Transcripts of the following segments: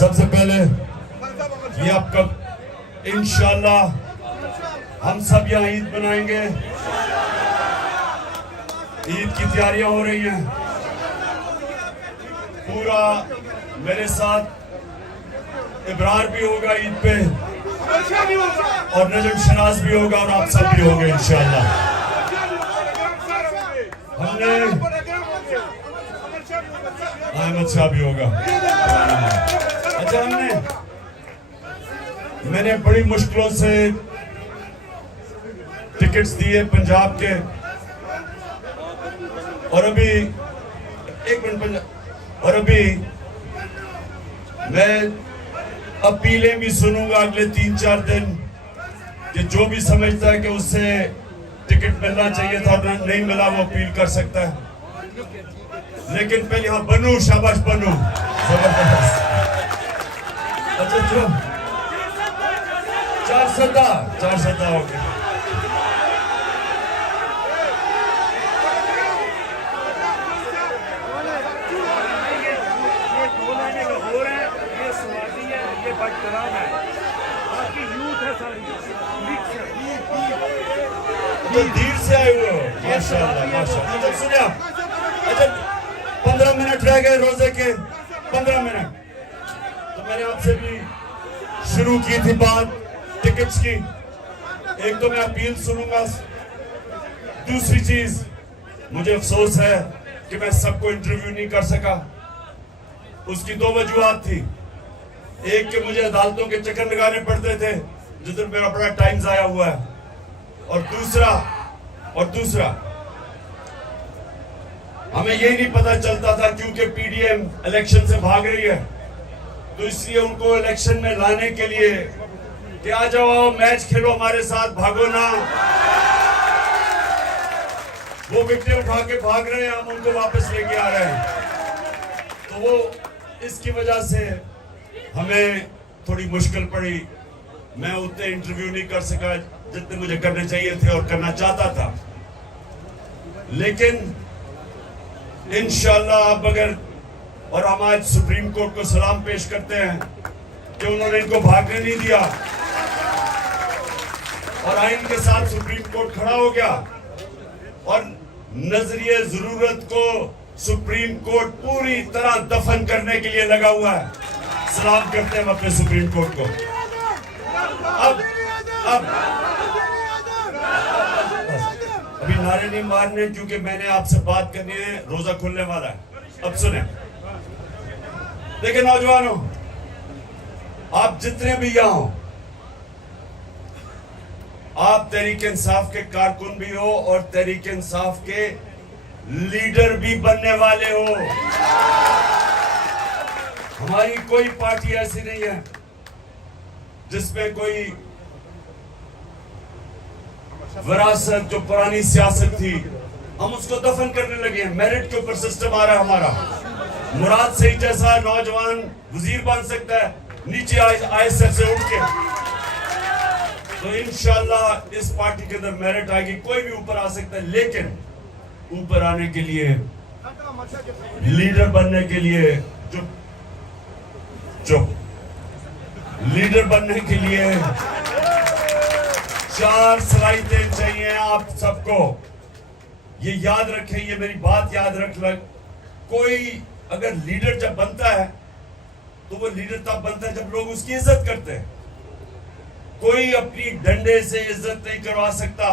सबसे पहले ये आपका इंशाल्लाह हम सब यहाँ ईद मनाएंगे। ईद की तैयारियां हो रही हैं। पूरा मेरे साथ इब्रार भी होगा ईद पे और नजम शनाज भी होगा और आप सब भी होंगे इंशाल्लाह। हमने अहमद शाह भी होगा। अच्छा, मैंने बड़ी मुश्किलों से टिकट्स दिए पंजाब के और अभी एक मिनट और अभी मैं अपीलें भी सुनूंगा अगले 3-4 दिन कि जो भी समझता है कि उससे टिकट मिलना चाहिए था और नहीं मिला वो अपील कर सकता है। लेकिन पहले यहाँ बनू, शाबाश बनू, जबरदस्त। अच्छा जो 4 हो गए। तो धीर से आए हुए हो, माशाल्लाह माशाल्लाह। अच्छा सुनिए आप, अच्छा 15 मिनट रह गए रोजे के, 15 मिनट। तो मैंने आपसे भी शुरू की थी बात टिकट्स की। एक तो मैं अपील सुनूंगा, दूसरी चीज मुझे अफसोस है कि मैं सबको इंटरव्यू नहीं कर सका। उसकी 2 वजूहात थी। एक कि मुझे अदालतों के चक्कर लगाने पड़ते थे जिधर मेरा बड़ा टाइम जाया हुआ है, और दूसरा हमें यही नहीं पता चलता था क्योंकि पीडीएम इलेक्शन से भाग रही है, तो इसलिए उनको इलेक्शन में लाने के लिए कि आ जाओ मैच खेलो हमारे साथ, भागो ना। वो विकेट उठा के भाग रहे हैं, हम उनको वापस लेके आ रहे हैं। तो वो इसकी वजह से हमें थोड़ी मुश्किल पड़ी। मैं उतने इंटरव्यू नहीं कर सका जितने मुझे करने चाहिए थे और करना चाहता था। लेकिन इंशाल्लाह अब अगर, और हम आज सुप्रीम कोर्ट को सलाम पेश करते हैं कि उन्होंने इनको भागने नहीं दिया और आइन के साथ सुप्रीम कोर्ट खड़ा हो गया और नजरिए जरूरत को सुप्रीम कोर्ट पूरी तरह दफन करने के लिए लगा हुआ है। सलाम करते हैं अपने सुप्रीम कोर्ट को। अब अभी नारे नहीं मारने क्योंकि मैंने आपसे बात करनी है, रोजा खुलने वाला है। अब सुने, देखिए नौजवानों, आप जितने भी यहाँ हो, आप तहरीक इंसाफ के कारकुन भी हो और तहरीक इंसाफ के लीडर भी बनने वाले हो। हमारी कोई पार्टी ऐसी नहीं है जिसमें कोई विरासत जो पुरानी सियासत थी हम उसको दफन करने लगे हैं। मेरिट के ऊपर सिस्टम आ रहा है हमारा। मुराद सही जैसा नौजवान वजीर बन सकता है नीचे आईएसएफ से उठ के। तो इंशाल्लाह इस पार्टी के अंदर मेरिट आएगी, कोई भी ऊपर आ सकता है। लेकिन ऊपर आने के लिए, लीडर बनने के लिए, चुप लीडर बनने के लिए 4 सलाहियतें चाहिए आप सबको। ये याद रखें, ये मेरी बात याद रख लग। कोई अगर लीडर जब बनता है तो वो लीडर तब बनता है जब लोग उसकी इज्जत करते हैं। कोई अपनी डंडे से इज्जत नहीं करवा सकता।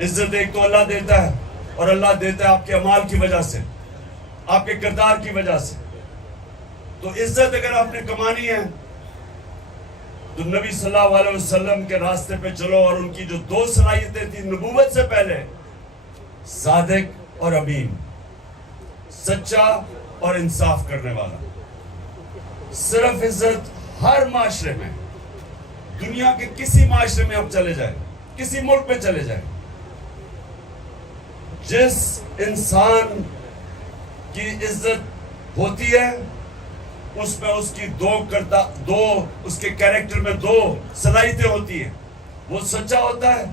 इज्जत एक तो अल्लाह देता है और अल्लाह देता है आपके अमाल की वजह से, आपके किरदार की वजह से। तो इज्जत अगर आपने कमानी है तो नबी सल्लल्लाहु अलैहि वसल्लम के रास्ते पे चलो। और उनकी जो 2 सलाहियतें थी नबूवत से पहले, सादिक और अमीन, सच्चा और इंसाफ करने वाला। सिर्फ इज्जत हर माशरे में, दुनिया के किसी माशरे में आप चले जाए, किसी मुल्क में चले जाए, जिस इंसान की इज्जत होती है उसमें उसकी दो उसके कैरेक्टर में 2 सलाहियतें होती है। वो सच्चा होता है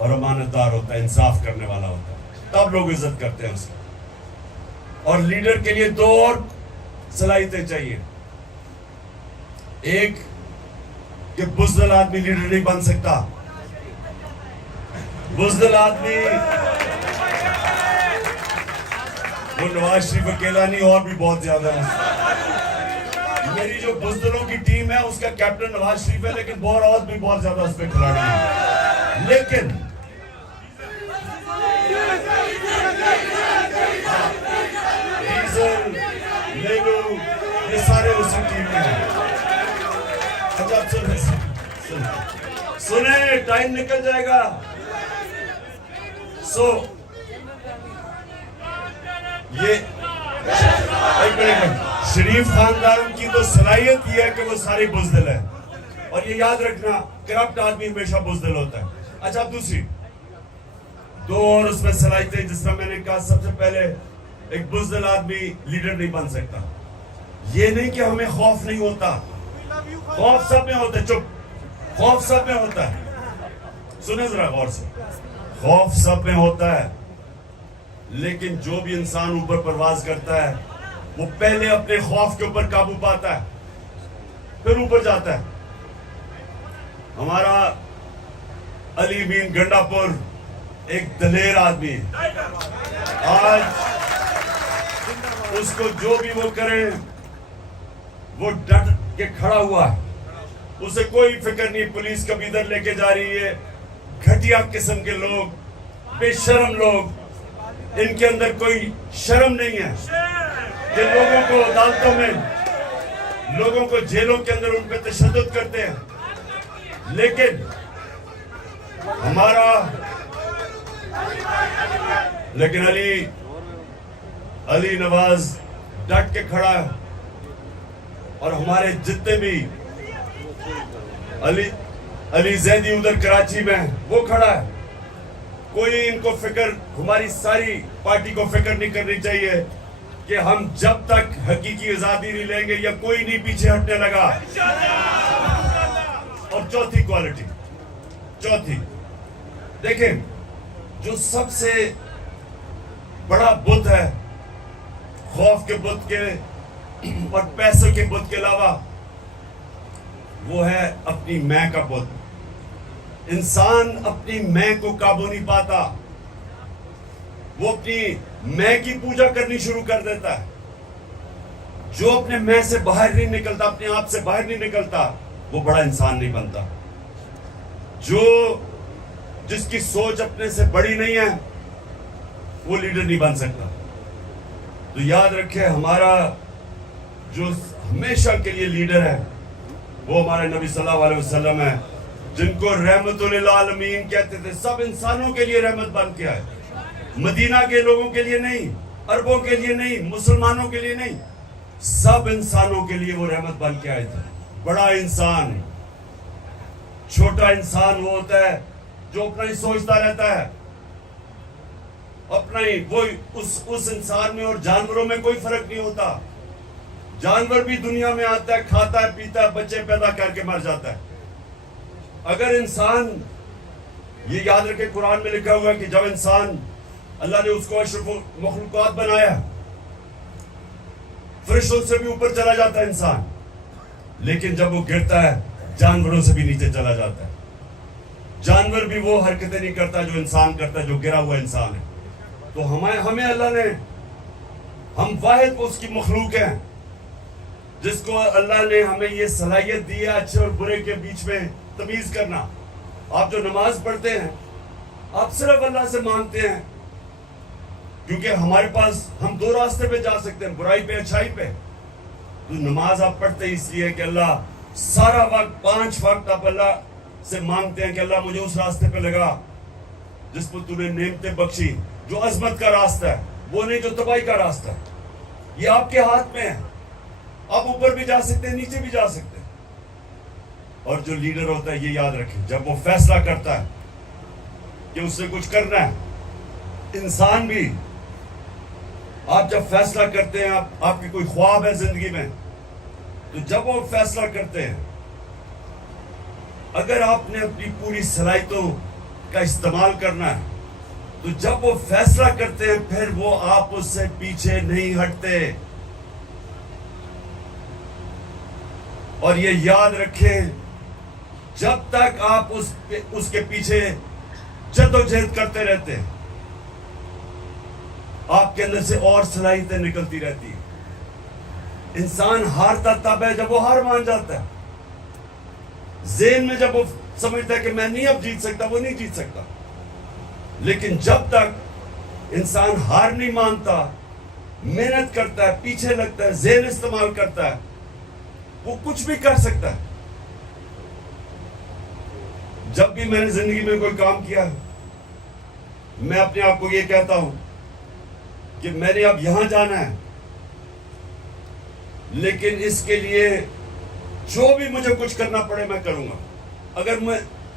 और अमानतदार होता है, इंसाफ करने वाला होता है, तब लोग इज्जत करते हैं उसको। और लीडर के लिए 2 और सलाहियतें चाहिए। एक कि बुज़दिल आदमी लीडर नहीं बन सकता। बुज़दिल आदमी वो नवाज शरीफ अकेला नहीं, और भी बहुत ज्यादा है। मेरी जो बुज़दिलों की टीम है उसका कैप्टन नवाज शरीफ है, लेकिन और भी बहुत ज्यादा उस पर खिलाड़ी है। लेकिन डीजल, लेलू, ये सारे उसी टीम में हैं। अच्छा, सुने, टाइम निकल जाएगा। ये एक मिनट, शरीफ खानदान की तो सलाहियत ये है कि वो सारे बुज़दिल है, और ये याद रखना, करप्ट आदमी हमेशा बुज़दिल होता है। अच्छा, दूसरी दो और उसमें सलाहियतें, जिस तरह मैंने कहा, सबसे पहले एक बुज़दिल आदमी लीडर नहीं बन सकता। ये नहीं कि हमें खौफ नहीं होता, खौफ सब में होता है। चुप, खौफ सब में होता है। सुने जरा गौर से, खौफ सब में होता है, लेकिन जो भी इंसान ऊपर परवाज करता है वो पहले अपने खौफ के ऊपर काबू पाता है, फिर ऊपर जाता है। हमारा अली मीन गंडापुर एक दलेर आदमी है। आज उसको जो भी वो करे वो डट के खड़ा हुआ है, उसे कोई फिक्र नहीं पुलिस कब इधर लेके जा रही है। घटिया किस्म के लोग, बेशर्म लोग, इनके अंदर कोई शर्म नहीं है। ये लोगों को अदालतों में, लोगों को जेलों के अंदर उन पर तशद्दुद करते हैं, लेकिन अली नवाज डट के खड़ा है, और हमारे जितने भी अली जैदी उधर कराची में वो खड़ा है। कोई इनको फिक्र, हमारी सारी पार्टी को फिक्र नहीं करनी चाहिए कि हम जब तक हकीकी आजादी नहीं लेंगे या कोई नहीं पीछे हटने लगा। और चौथी क्वालिटी, चौथी देखें, जो सबसे बड़ा बुत है खौफ के बुत के और पैसों के बुत के अलावा, वो है अपनी मैं का बुत। इंसान अपनी मैं को काबू नहीं पाता, वो अपनी मैं की पूजा करनी शुरू कर देता है। जो अपने मैं से बाहर नहीं निकलता, अपने आप से बाहर नहीं निकलता, वो बड़ा इंसान नहीं बनता। जिसकी सोच अपने से बड़ी नहीं है वो लीडर नहीं बन सकता। तो याद रखें, हमारा जो हमेशा के लिए लीडर है वो हमारे नबी सल्लल्लाहु अलैहि वसल्लम है, जिनको रहमतुल आलमीन कहते थे। सब इंसानों के लिए रहमत बन के आए, मदीना के लोगों के लिए नहीं, अरबों के लिए नहीं, मुसलमानों के लिए नहीं, सब इंसानों के लिए वो रहमत बन के आए थे। बड़ा इंसान, छोटा इंसान वो होता है जो अपना ही सोचता रहता है, अपना ही। वो उस इंसान में और जानवरों में कोई फर्क नहीं होता। जानवर भी दुनिया में आता है, खाता है, पीता है, बच्चे पैदा करके मर जाता है। अगर इंसान, ये याद रखे, कुरान में लिखा हुआ है कि जब इंसान, अल्लाह ने उसको अशरफुल मखलूकात बनाया, फरिश्तों से भी ऊपर चला जाता है इंसान, लेकिन जब वो गिरता है जानवरों से भी नीचे चला जाता है। जानवर भी वो हरकतें नहीं करता जो इंसान करता है, जो गिरा हुआ इंसान है। तो हमें अल्लाह ने, हम वाहिद उसकी मखलूक हैं जिसको अल्लाह ने हमें ये सलाहियत दी है अच्छे और बुरे के बीच में तमीज करना। आप जो नमाज पढ़ते हैं, आप सिर्फ अल्लाह से मांगते हैं, क्योंकि हमारे पास, हम दो रास्ते पे जा सकते हैं, बुराई पे, अच्छाई पे। तो नमाज आप पढ़ते इसलिए कि अल्लाह, सारा वक्त 5 वक्त आप अल्लाह से मांगते हैं कि अल्लाह मुझे उस रास्ते पे लगा जिस पर तूने नेमतें बख्शी, जो अजमत का रास्ता है, वो नहीं जो तबाही का रास्ता है। ये आपके हाथ में है, आप ऊपर भी जा सकते हैं, नीचे भी जा सकते हैं। और जो लीडर होता है, ये याद रखें, जब वो फैसला करता है कि उससे कुछ करना है, इंसान भी, आप जब फैसला करते हैं, आपकी कोई ख्वाब है जिंदगी में, तो जब वो फैसला करते हैं, अगर आपने अपनी पूरी सलाहियतों का इस्तेमाल करना है, तो जब वो फैसला करते हैं, फिर वो आप उससे पीछे नहीं हटते। और ये याद रखें, जब तक आप उसके पीछे जद्दोजहद करते रहते हैं, आपके अंदर से और सलाहियतें निकलती रहती है। इंसान हारता तब है जब वो हार मान जाता है। ज़हन में जब वो समझता है कि मैं नहीं अब जीत सकता, वो नहीं जीत सकता। लेकिन जब तक इंसान हार नहीं मानता, मेहनत करता है, पीछे लगता है, ज़हन इस्तेमाल करता है, वो कुछ भी कर सकता है। जब भी मैंने जिंदगी में कोई काम किया, मैं अपने आप को ये कहता हूं कि मैंने अब यहां जाना है, लेकिन इसके लिए जो भी मुझे कुछ करना पड़े मैं करूंगा।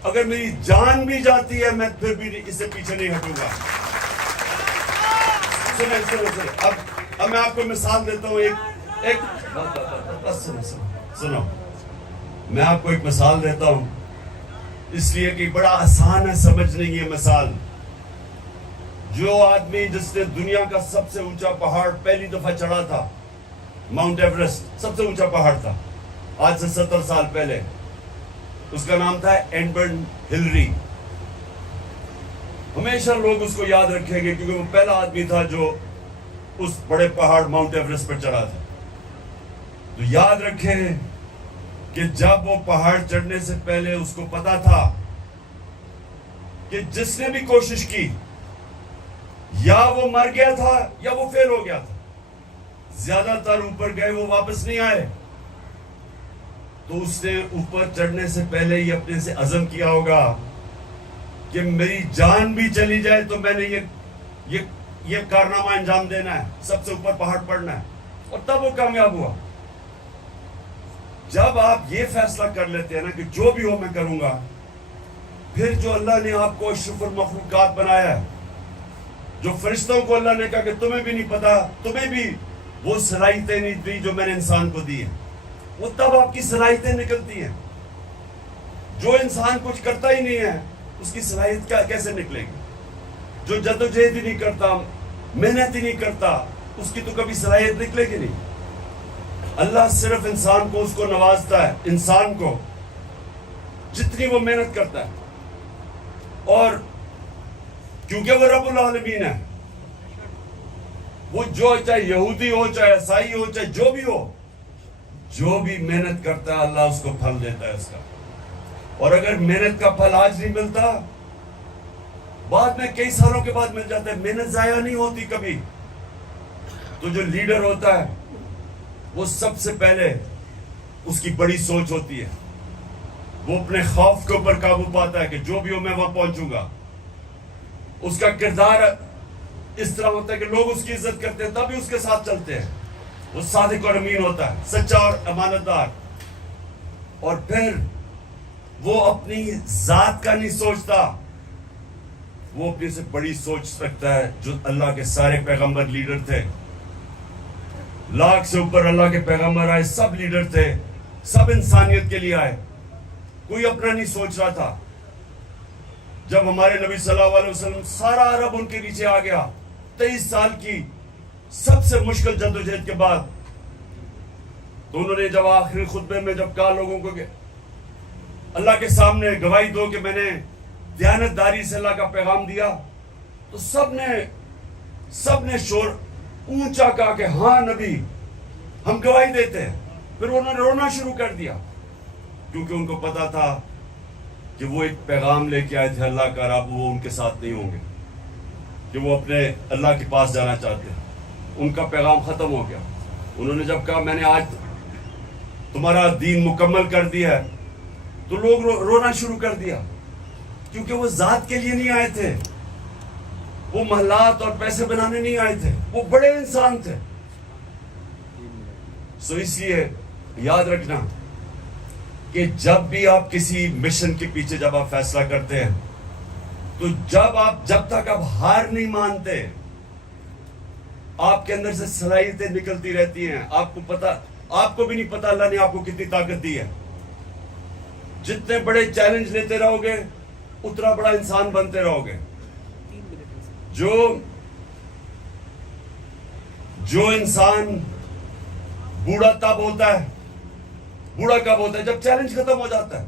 अगर मेरी जान भी जाती है, मैं फिर भी इससे पीछे नहीं हटूंगा। सुनो। अब मैं आपको मिसाल देता हूं। सुनो, मैं आपको एक मिसाल देता हूं, इसलिए कि बड़ा आसान है समझने की ये मिसाल। जो आदमी जिसने दुनिया का सबसे ऊंचा पहाड़ पहली दफा चढ़ा था, माउंट एवरेस्ट सबसे ऊंचा पहाड़ था, आज से 70 साल पहले, उसका नाम था एडमंड हिलरी। हमेशा लोग उसको याद रखेंगे क्योंकि वो पहला आदमी था जो उस बड़े पहाड़ माउंट एवरेस्ट पर चढ़ा था। तो याद रखें कि जब वो पहाड़ चढ़ने से पहले उसको पता था कि जिसने भी कोशिश की या वो मर गया था या वो फेल हो गया था। ज्यादातर ऊपर गए, वो वापस नहीं आए। तो उसने ऊपर चढ़ने से पहले ही अपने से अज़म किया होगा कि मेरी जान भी चली जाए तो मैंने ये कारनामा अंजाम देना है, सबसे ऊपर पहाड़ पड़ना है। और तब वो कामयाब हुआ। जब आप ये फैसला कर लेते हैं ना कि जो भी हो मैं करूंगा, फिर जो अल्लाह ने आपको अशरफुल मखलूकात बनाया है, जो फरिश्तों को अल्लाह ने कहा कि तुम्हें भी नहीं पता, तुम्हें भी वो सलाहियतें नहीं दी जो मैंने इंसान को दी है, वो तब आपकी सलाहियतें निकलती हैं। जो इंसान कुछ करता ही नहीं है, उसकी सलाहियत कैसे निकलेगी? जो जद्दोजहद ही नहीं करता, मेहनत ही नहीं करता, उसकी तो कभी सलाहियत निकलेगी नहीं। अल्लाह सिर्फ इंसान को उसको नवाजता है, इंसान को जितनी वो मेहनत करता है। और क्योंकि वो रब्बुल आलमीन है, वो जो चाहे यहूदी हो, चाहे ईसाई हो, चाहे जो भी हो, जो भी मेहनत करता है अल्लाह उसको फल देता है उसका। और अगर मेहनत का फल आज नहीं मिलता, बाद में कई सालों के बाद मिल जाता है। मेहनत जाया नहीं होती कभी। तो जो लीडर होता है वो सबसे पहले उसकी बड़ी सोच होती है, वो अपने खौफ के ऊपर काबू पाता है कि जो भी हो मैं वहां पहुंचूंगा। उसका किरदार इस तरह होता है कि लोग उसकी इज्जत करते हैं, तभी उसके साथ चलते हैं। वो सादिक और अमीन होता है, सच्चा और अमानतदार। और फिर वो अपनी जात का नहीं सोचता, वो अपने से बड़ी सोच रखता है। जो अल्लाह के सारे पैगंबर लीडर थे, लाख से ऊपर अल्लाह के पैगंबर आए, सब लीडर थे, सब इंसानियत के लिए आए, कोई अपना नहीं सोच रहा था। जब हमारे नबी सल्लल्लाहु अलैहि वसल्लम, सारा अरब उनके नीचे आ गया, 23 साल की सबसे मुश्किल जद्दोजहद के बाद, तो उन्होंने जब आखिरी खुतबे में जब कहा लोगों को कि अल्लाह के सामने गवाही दो कि मैंने दयानतदारी से अल्लाह का पैगाम दिया, तो सबने शोर ऊंचा कहा कि हाँ नबी, हम गवाही देते हैं। फिर उन्होंने रोना शुरू कर दिया, क्योंकि उनको पता था कि वो एक पैगाम लेके आए थे अल्लाह का, अब वो उनके साथ नहीं होंगे, कि वो अपने अल्लाह के पास जाना चाहते हैं। उनका पैगाम खत्म हो गया। उन्होंने जब कहा मैंने आज तुम्हारा दीन मुकम्मल कर दिया है, तो लोग रोना शुरू कर दिया, क्योंकि वो जात के लिए नहीं आए थे, वो महलात और पैसे बनाने नहीं आए थे, वो बड़े इंसान थे। सो इसलिए याद रखना कि जब भी आप किसी मिशन के पीछे जब आप फैसला करते हैं, तो जब तक आप हार नहीं मानते, आपके अंदर से सलाहियतें निकलती रहती हैं। आपको भी नहीं पता अल्लाह ने आपको कितनी ताकत दी है। जितने बड़े चैलेंज लेते रहोगे, उतना बड़ा इंसान बनते रहोगे। जो इंसान बूढ़ा तब होता है बूढ़ा कब होता है? जब चैलेंज खत्म हो जाता है।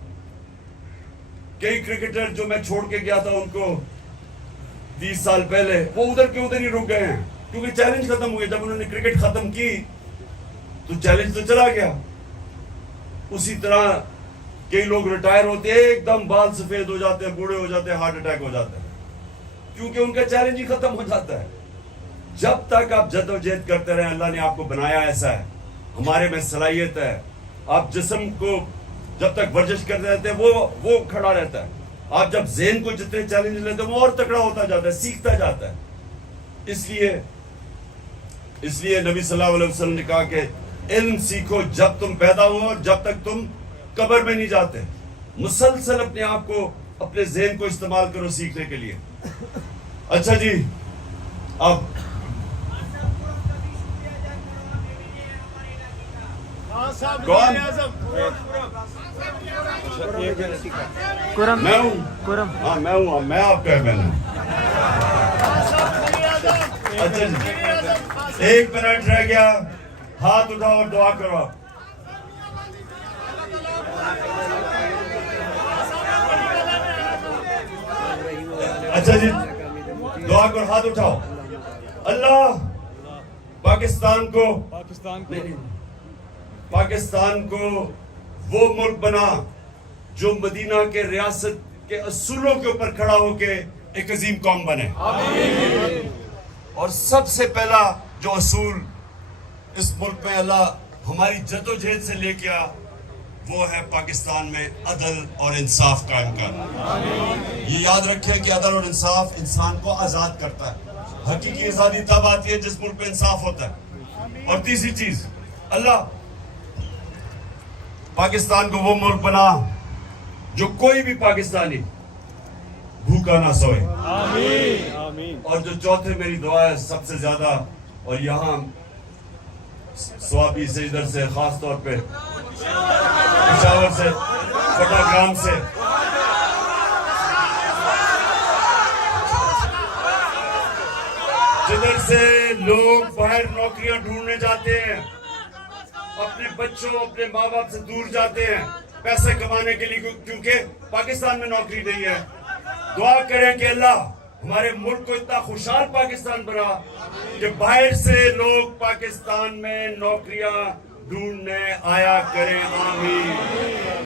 कई क्रिकेटर जो मैं छोड़ के गया था उनको 30 साल पहले, वो उधर के उधर ही रुक गए हैं, क्योंकि चैलेंज खत्म हो गया। जब उन्होंने क्रिकेट खत्म की तो चैलेंज तो चला गया। उसी तरह कई लोग रिटायर होते हैं, एकदम बाल सफेद हो जाते हैं, बूढ़े हो जाते हैं, हार्ट अटैक हो जाता है, क्योंकि उनका चैलेंज ही खत्म हो जाता है। जब तक आप जद्दोजहद करते रहे, अल्लाह ने आपको बनाया ऐसा है, हमारे में सलाहियत है। आप जिस्म को जब तक वर्जिश करते रहते हैं वो खड़ा रहता है। आप जब ज़हन को जितने चैलेंज लेते हैं वो और तगड़ा होता जाता है, सीखता जाता है। इसलिए नबी सल्लल्लाहु अलैहि वसल्लम ने कहा कि इल्म सीखो जब तुम पैदा हो और जब तक तुम कब्र में नहीं जाते। मुसलसल अपने आप को, अपने ज़हन को इस्तेमाल करो सीखने के लिए। अच्छा जी, अब कौन? मैं हूँ। हाँ मैं हूँ, मैं आपका बहन। अच्छा जी, 1 मिनट रह गया, हाथ उठाओ और दुआ करो। अच्छा जी, दुआ करो, हाथ उठाओ। अल्लाह पाकिस्तान को वो मुल्क बना जो मदीना के रियासत के असूलों के ऊपर खड़ा होके एक अजीम कौम बने। और सबसे पहला जो असूल इस मुल्क में अल्लाह हमारी जद्दोजहद से लेके आ, वो है पाकिस्तान में अदल और इंसाफ कायम करना। ये याद रखें कि अदल और इंसाफ इंसान को आजाद करता है। हकीकी आजादी तब आती है जिस मुल्क में इंसाफ होता है। और तीसरी चीज, अल्लाह पाकिस्तान को वो मुल्क बना जो कोई भी पाकिस्तानी भूखा ना सोए। आमीन। और जो चौथे मेरी दुआ है सबसे ज्यादा, और यहाँ स्वाबी से, इधर से, खास तौर पे पिशावर से, फटाग्राम से, जिधर से लोग बाहर नौकरियां ढूंढने जाते हैं, अपने बच्चों, अपने माँ बाप से दूर जाते हैं पैसे कमाने के लिए, क्योंकि पाकिस्तान में नौकरी नहीं है। दुआ करें कि अल्लाह हमारे मुल्क को इतना खुशहाल पाकिस्तान बना कि बाहर से लोग पाकिस्तान में नौकरियां ढूंढने आया करें। आमीन।